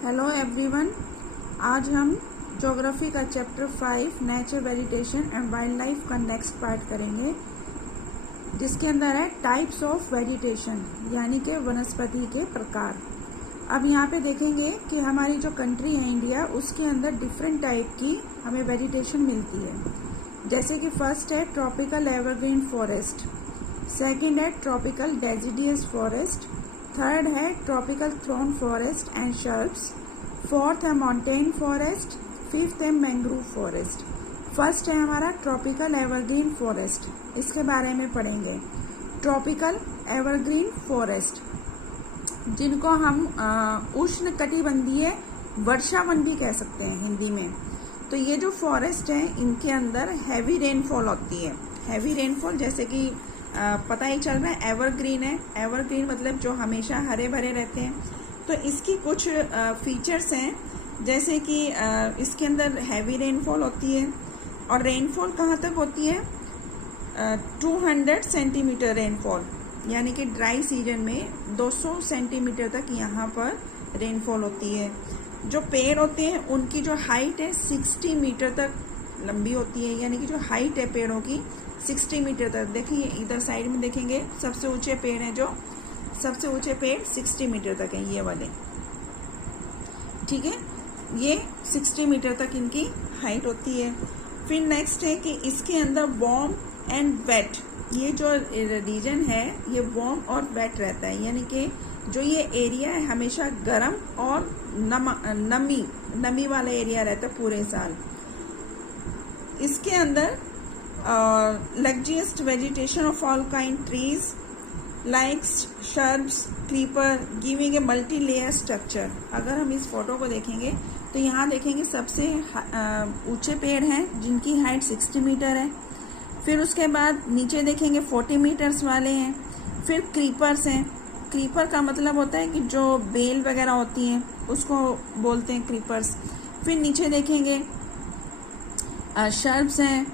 Hello everyone. आज हम geography का chapter 5 nature vegetation and wild life का नेक्स्ट पार्ट करेंगे, जिसके अंदर है टाइप्स ऑफ वेजिटेशन, यानी कि वनस्पति के प्रकार। अब यहाँ पे देखेंगे कि हमारी जो कंट्री है इंडिया, उसके अंदर डिफरेंट टाइप की हमें वेजिटेशन मिलती है। जैसे कि फर्स्ट है ट्रॉपिकल एवरग्रीन फॉरेस्ट, सेकंड है ट्रॉपिकल डेसिडियस फॉरेस्ट, थर्ड है tropical thorn forest and shrubs, fourth है माउंटेन फॉरेस्ट, फिफ्थ है मैंग्रोव फॉरेस्ट। फर्स्ट है हमारा ट्रॉपिकल एवरग्रीन फॉरेस्ट, इसके बारे में पढ़ेंगे। ट्रॉपिकल एवरग्रीन फॉरेस्ट, जिनको हम उष्ण कटिबंधीय वर्षावन भी कह सकते हैं हिंदी में। तो ये जो फॉरेस्ट है, इनके अंदर हैवी रेनफॉल होती है। हैवी रेनफॉल जैसे कि पता ही चल रहा है एवरग्रीन है। एवरग्रीन मतलब जो हमेशा हरे भरे रहते हैं। तो इसकी कुछ फीचर्स हैं, जैसे कि इसके अंदर हैवी रेनफॉल होती है। और रेनफॉल कहाँ तक होती है? 200 सेंटीमीटर रेनफॉल, यानी कि ड्राई सीजन में 200 सेंटीमीटर तक यहाँ पर रेनफॉल होती है। जो पेड़ होते हैं उनकी जो हाइट है 60 मीटर तक लंबी होती है, यानी कि जो हाइट है पेड़ों की 60 मीटर तक। देखिए इधर साइड में देखेंगे, सबसे ऊंचे पेड़ हैं, जो सबसे ऊंचे पेड़ 60 मीटर तक हैं, ये वाले। ठीक है, ये 60 मीटर तक इनकी हाइट होती है। फिर नेक्स्ट है कि इसके अंदर वार्म एंड वेट, ये जो रीजन है ये वार्म और वेट रहता है, यानी कि जो ये एरिया है हमेशा गर्म और नमी वाला एरिया रहता है पूरे साल। इसके अंदर luxurious vegetation of all kind trees like shrubs, creeper giving a multi-layer structure। अगर हम इस फोटो को देखेंगे तो यहाँ देखेंगे सबसे ऊंचे पेड़ हैं जिनकी हाइट 60 मीटर है। फिर उसके बाद नीचे देखेंगे 40 मीटर्स वाले हैं। फिर क्रीपर्स हैं। क्रीपर का मतलब होता है कि जो बेल वगैरह होती हैं उसको बोलते हैं क्रीपर्स। फिर नीचे देखेंगे शर्ब्स हैं।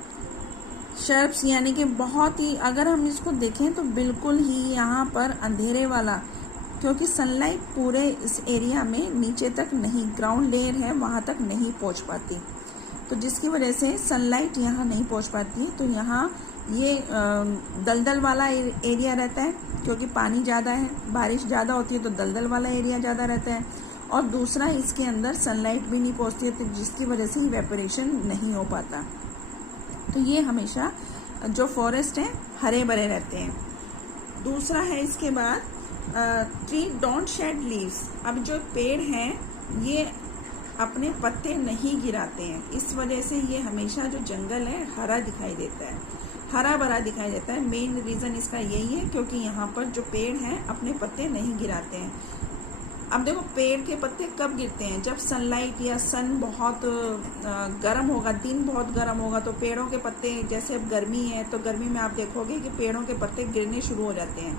शर्ब्स यानी कि बहुत ही, अगर हम इसको देखें तो बिल्कुल ही यहाँ पर अंधेरे वाला, क्योंकि सनलाइट पूरे इस एरिया में नीचे तक नहीं, ग्राउंड लेयर है वहाँ तक नहीं पहुँच पाती, तो जिसकी वजह से सनलाइट यहाँ नहीं पहुँच पाती। तो यहाँ ये दलदल वाला एरिया रहता है, क्योंकि पानी ज़्यादा है, बारिश ज़्यादा होती है तो दलदल वाला एरिया ज़्यादा रहता है। और दूसरा, इसके अंदर सनलाइट भी नहीं पहुँचती है, तो जिसकी वजह से इवेपोरेशन नहीं हो पाता। तो ये हमेशा जो फॉरेस्ट है हरे भरे रहते हैं। दूसरा है इसके बाद ट्री डोंट शेड लीव्स। अब जो पेड़ हैं ये अपने पत्ते नहीं गिराते हैं, इस वजह से ये हमेशा जो जंगल है हरा दिखाई देता है, हरा भरा दिखाई देता है। मेन रीज़न इसका यही है, क्योंकि यहाँ पर जो पेड़ हैं अपने पत्ते नहीं गिराते हैं। अब देखो, पेड़ के पत्ते कब गिरते हैं? जब सनलाइट या सन बहुत गर्म होगा, दिन बहुत गर्म होगा, तो पेड़ों के पत्ते, जैसे अब गर्मी है तो गर्मी में आप देखोगे कि पेड़ों के पत्ते गिरने शुरू हो जाते हैं।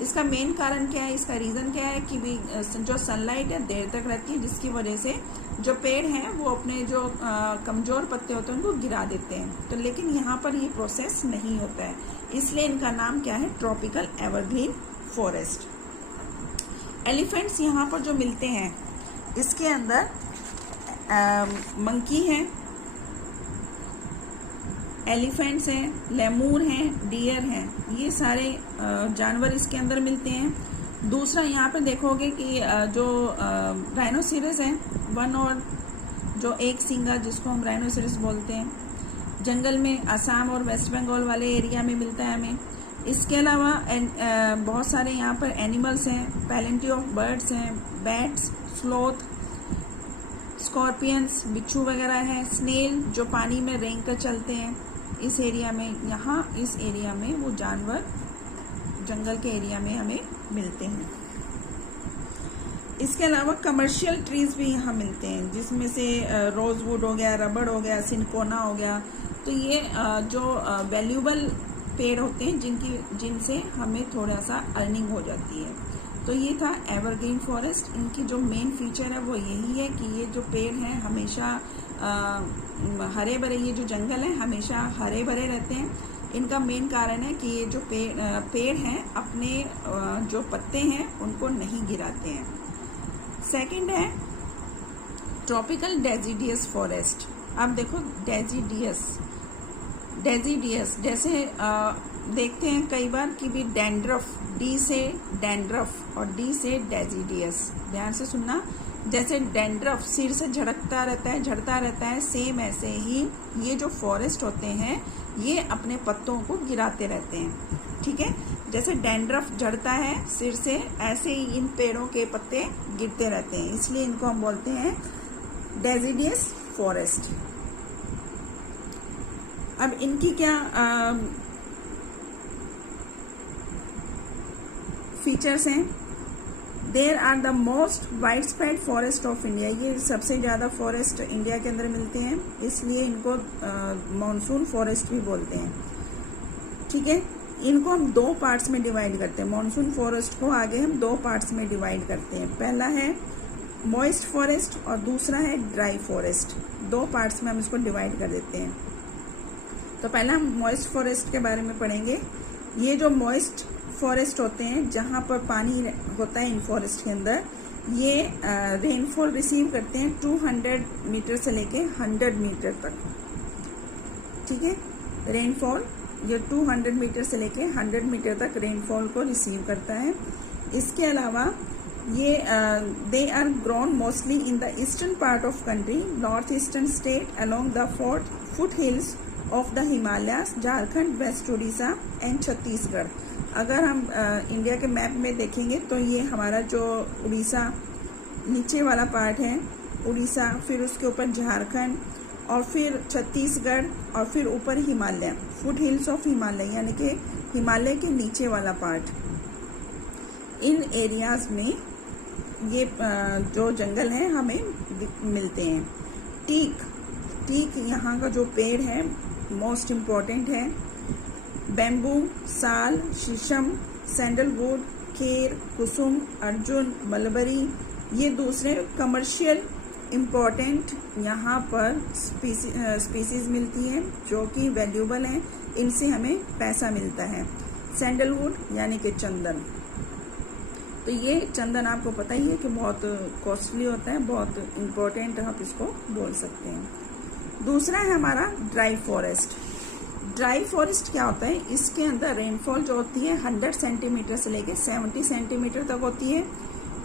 इसका मेन कारण क्या है? इसका रीज़न क्या है कि भी जो सनलाइट है देर तक रहती है, जिसकी वजह से जो पेड़ हैं वो अपने जो कमज़ोर पत्ते होते हैं उनको गिरा देते हैं। तो लेकिन यहाँ पर ये प्रोसेस नहीं होता है, इसलिए इनका नाम क्या है? Tropical evergreen forest. एलिफेंट्स यहाँ पर जो मिलते हैं, इसके अंदर मंकी हैं, एलिफेंट्स हैं, लेमूर हैं, डियर हैं, ये सारे जानवर इसके अंदर मिलते हैं। दूसरा, यहाँ पे देखोगे कि जो राइनोसिरस है, वन और जो एक सींगा, जिसको हम राइनोसिरस बोलते हैं, जंगल में असम और वेस्ट बंगाल वाले एरिया में मिलता है हमें। इसके अलावा बहुत सारे यहाँ पर एनिमल्स हैं, पैलेंटी ऑफ बर्ड्स हैं, बैट्स, स्लोथ, स्कॉर्पियंस, बिच्छू वगैरह हैं, स्नेल जो पानी में रेंग कर चलते हैं इस एरिया में। यहाँ इस एरिया में वो जानवर जंगल के एरिया में हमें मिलते हैं। इसके अलावा कमर्शियल ट्रीज भी यहाँ मिलते हैं, जिसमें से रोजवुड हो गया, रबड़ हो गया, सिनकोना हो गया। तो ये जो वैल्यूबल पेड़ होते हैं जिनसे हमें थोड़ा सा अर्निंग हो जाती है। तो ये था एवरग्रीन फॉरेस्ट। इनकी जो मेन फीचर है वो यही है कि ये जो पेड़ हैं हमेशा हरे भरे, ये जो जंगल है हमेशा हरे भरे रहते हैं। इनका मेन कारण है कि ये जो पेड़ हैं अपने जो पत्ते हैं उनको नहीं गिराते हैं। सेकंड है ट्रॉपिकल डेजिडियस फॉरेस्ट। अब देखो डेजिडियस जैसे देखते हैं कई बार कि भी डैंड्रफ, डी से डैंड्रफ और डी से डेजिडियस, ध्यान से सुनना। जैसे डैंड्रफ सिर से झड़ता रहता है, सेम ऐसे ही ये जो फॉरेस्ट होते हैं ये अपने पत्तों को गिराते रहते हैं, ठीक है। जैसे डैंड्रफ झड़ता है सिर से, ऐसे ही इन पेड़ों के पत्ते गिरते रहते हैं, इसलिए इनको हम बोलते हैं डेजिडियस फॉरेस्ट। अब इनकी क्या फीचर्स हैं। There are the most wide spread forest of India, ये सबसे ज़्यादा फॉरेस्ट इंडिया के अंदर मिलते हैं, इसलिए इनको मॉनसून फॉरेस्ट भी बोलते हैं, ठीक है। इनको हम दो पार्ट्स में डिवाइड करते हैं, मॉनसून फॉरेस्ट को आगे हम दो पार्ट्स में डिवाइड करते हैं। पहला है मॉइस्ट फॉरेस्ट और दूसरा है ड्राई फॉरेस्ट, दो पार्ट्स में हम इसको डिवाइड कर देते हैं। तो पहला हम मॉइस्ट फॉरेस्ट के बारे में पढ़ेंगे। ये जो मॉइस्ट फॉरेस्ट होते हैं, जहाँ पर पानी होता है इन फॉरेस्ट के अंदर, ये रेनफॉल रिसीव करते हैं 200 मीटर से लेके 100 मीटर तक, ठीक है। रेनफॉल ये 200 मीटर से लेके 100 मीटर तक रेनफॉल को रिसीव करता है। इसके अलावा ये they are grown mostly in the eastern part of country, north eastern state along the foot hills of the Himalayas, Jharkhand, west Orissa and Chhattisgarh. अगर हम इंडिया के मैप में देखेंगे तो ये हमारा जो उड़ीसा नीचे वाला पार्ट है, उड़ीसा, फिर उसके ऊपर झारखंड और फिर छत्तीसगढ़ और फिर ऊपर Himalaya, foot hills of Himalaya, यानी कि हिमालय के नीचे वाला पार्ट। इन एरियाज में ये जो जंगल है हमें मिलते हैं। टीक यहाँ का जो पेड़ है मोस्ट इम्पॉर्टेंट है। बैम्बू, साल, शीशम, सैंडलवुड, खेर, कुसुम, अर्जुन, मलबरी, ये दूसरे कमर्शियल इम्पॉर्टेंट यहाँ पर स्पीसीज मिलती हैं जो कि वैल्यूबल हैं, इनसे हमें पैसा मिलता है। सैंडलवुड यानी कि चंदन, तो ये चंदन आपको पता ही है कि बहुत कॉस्टली होता है, बहुत इम्पोर्टेंट आप इसको बोल सकते हैं। दूसरा है हमारा ड्राई फॉरेस्ट। ड्राई फॉरेस्ट क्या होता है, इसके अंदर रेनफॉल जो होती है 100 सेंटीमीटर से लेके 70 सेंटीमीटर तक होती है।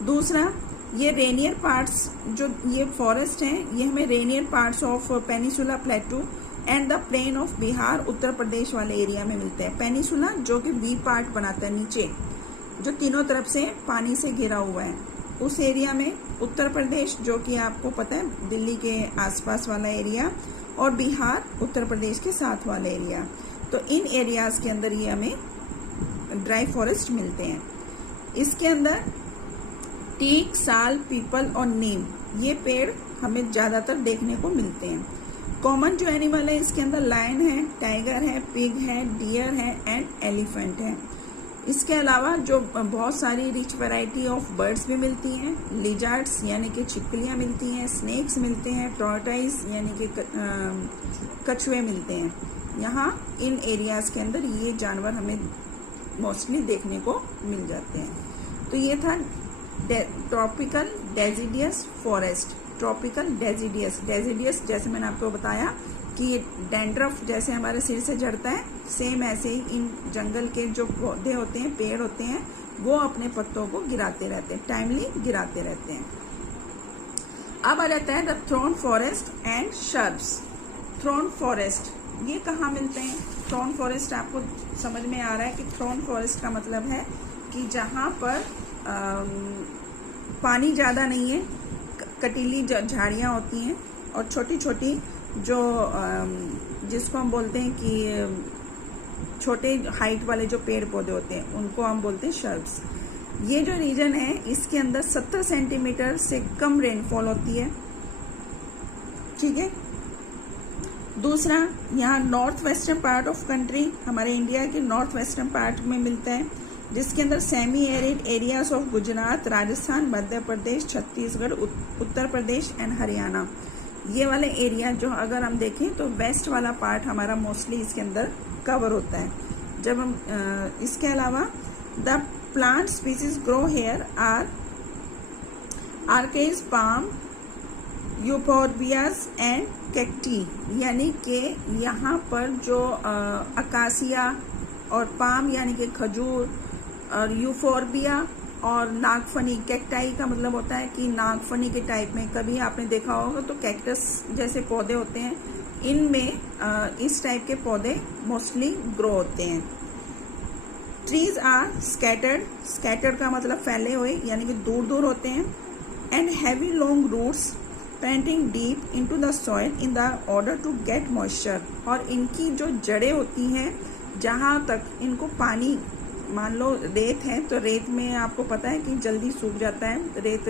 दूसरा, ये रेनियर पार्ट्स, जो ये फॉरेस्ट हैं ये हमें rainier parts of peninsula plateau and the plain of Bihar, Uttar Pradesh वाले एरिया में मिलते हैं। पेनिसुला जो कि वी पार्ट बनाता है, नीचे जो तीनों तरफ से पानी से घिरा हुआ है, उस एरिया में। उत्तर प्रदेश जो कि आपको पता है दिल्ली के आसपास वाला एरिया, और बिहार उत्तर प्रदेश के साथ वाला एरिया। तो इन एरियाज के अंदर ये हमें ड्राई फॉरेस्ट मिलते हैं। इसके अंदर टीक, साल, पीपल और नीम, ये पेड़ हमें ज़्यादातर देखने को मिलते हैं। कॉमन जो एनिमल है इसके अंदर लायन है, टाइगर है, पिग है, डियर है एंड एलिफेंट है। इसके अलावा जो बहुत सारी रिच वैरायटी ऑफ बर्ड्स भी मिलती हैं। लिजार्ड्स यानी कि छिपकलियाँ मिलती हैं, स्नेक्स मिलते हैं, टॉर्टाइज यानी कि कछुए मिलते हैं। यहाँ इन एरियाज के अंदर ये जानवर हमें मोस्टली देखने को मिल जाते हैं। तो ये था tropical deciduous forest. Tropical deciduous जैसे मैंने आपको बताया कि ये डैंड्रफ जैसे हमारे सिर से झड़ता है, सेम ऐसे ही इन जंगल के जो पौधे होते हैं, पेड़ होते हैं, वो अपने पत्तों को गिराते रहते हैं, टाइमली गिराते रहते हैं। अब आ जाता है the thorn forest and shrubs. Thorn forest ये कहाँ मिलते हैं? थ्रोन फॉरेस्ट आपको समझ में आ रहा है कि थ्रोन फॉरेस्ट का मतलब है कि जहाँ पर पानी ज़्यादा नहीं है, कटीली झाड़ियाँ होती हैं और छोटी छोटी जो जिसको हम बोलते हैं कि छोटे हाइट वाले जो पेड़ पौधे होते हैं उनको हम बोलते हैं शर्ब्स। ये जो रीजन है इसके अंदर 70 सेंटीमीटर से कम रेनफॉल होती है, ठीक है। दूसरा, यहाँ north western part of country, हमारे इंडिया के नॉर्थ वेस्टर्न पार्ट में मिलता है, जिसके अंदर semi arid areas of Gujarat, Rajasthan, Madhya Pradesh, Chhattisgarh, Uttar Pradesh and Haryana, ये वाले एरिया जो अगर हम देखें तो वेस्ट वाला पार्ट हमारा मोस्टली इसके अंदर कवर होता है। जब हम इसके अलावा the plant species grow here are orchids, palm, euphorbias and cacti, यानी कि यहाँ पर जो अकासिया और पाम यानी कि खजूर, और यूफोर्बिया और नागफनी, कैक्टाई का मतलब होता है कि नागफनी के टाइप में, कभी आपने देखा होगा तो कैक्टस जैसे पौधे होते हैं, इनमें इस टाइप के पौधे मोस्टली ग्रो होते हैं। ट्रीज आर स्कैटर्ड, स्कैटर्ड का मतलब फैले हुए यानी कि दूर दूर होते हैं। And heavy long roots painting deep into the soil in the order to get moisture, और इनकी जो जड़ें होती हैं जहाँ तक इनको पानी, मान लो रेत है तो रेत में आपको पता है कि जल्दी सूख जाता है, रेत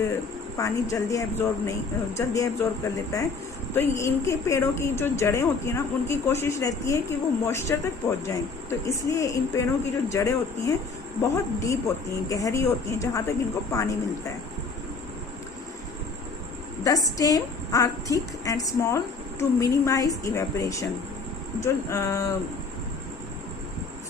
पानी जल्दी एब्जॉर्ब कर लेता है, तो इनके पेड़ों की जो जड़ें होती हैं ना, उनकी कोशिश रहती है कि वो मॉइस्चर तक पहुंच जाएं, तो इसलिए इन पेड़ों की जो जड़ें होती हैं बहुत डीप होती हैं, गहरी होती हैं, जहां तक इनको पानी मिलता है। The stem are thick and small to minimize evaporation, जो